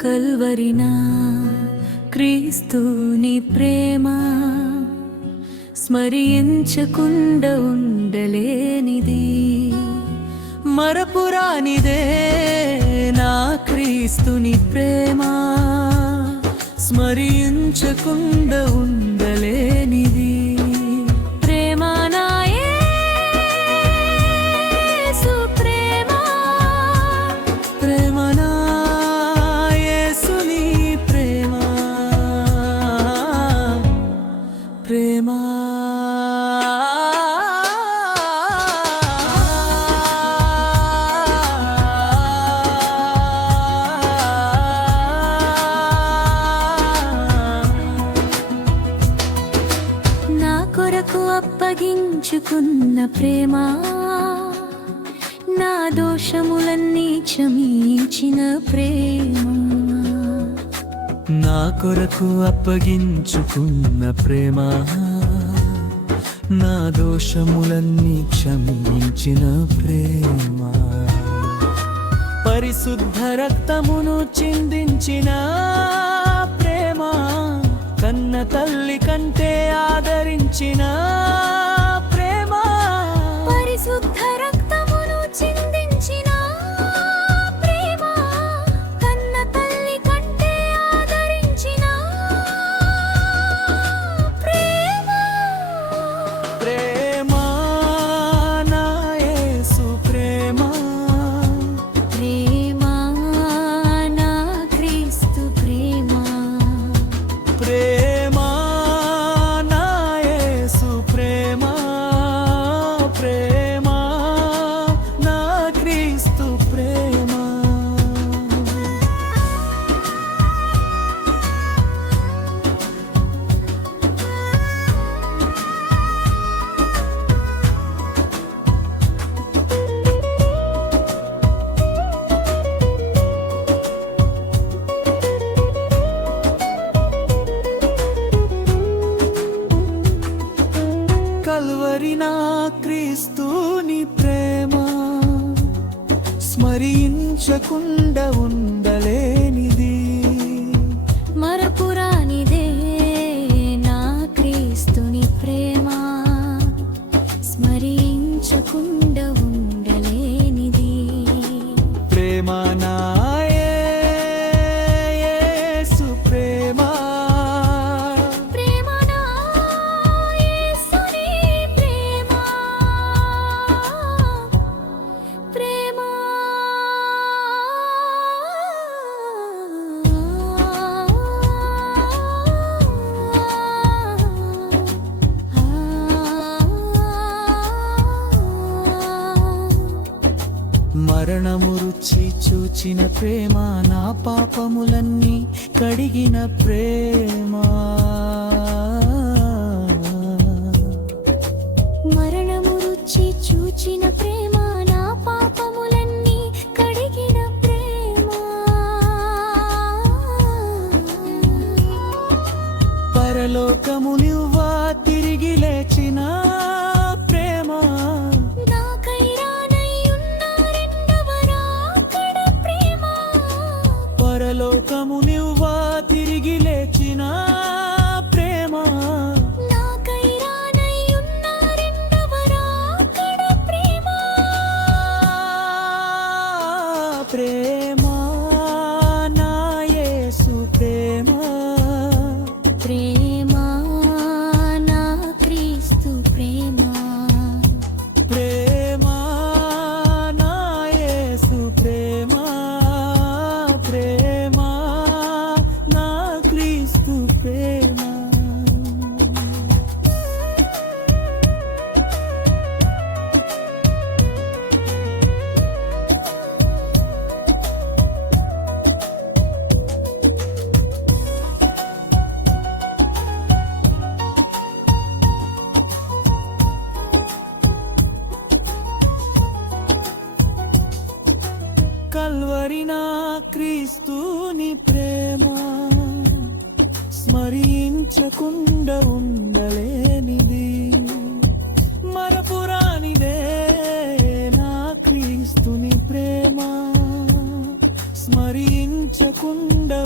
కల్వరినా క్రీస్తుని ప్రేమ స్మరించకుండా ఉండలేనిది. మరపురానిదే నా క్రీస్తుని ప్రేమ స్మరించకుండా ఉండ ప్రేమ. నా కొరకు అప్పగించుకున్న ప్రేమ. నా దోషములన్నీ క్షమించిన ప్రేమ. నా కొరకు అప్పగించుకున్న ప్రేమ. నా దోషములన్నీ క్షమించిన ప్రేమ. పరిశుద్ధ రక్తమును చిందించిన కల్వరి నా క్రీస్తుని ప్రేమ స్మరించకుండా ఉండలేని మరణము రుచి చూచిన ప్రేమ నా పాపములన్నీ కడిగిన ప్రేమ. మరణము రుచి చూచిన ప్రేమ నా పాపములన్నీ కడిగిన ప్రేమ. పరలోకము దేవుని ప్రేమ స్మరించకుండా ఉండలేనిది. మరపురానిదే నా క్రీస్తుని ప్రేమ స్మరించకుండా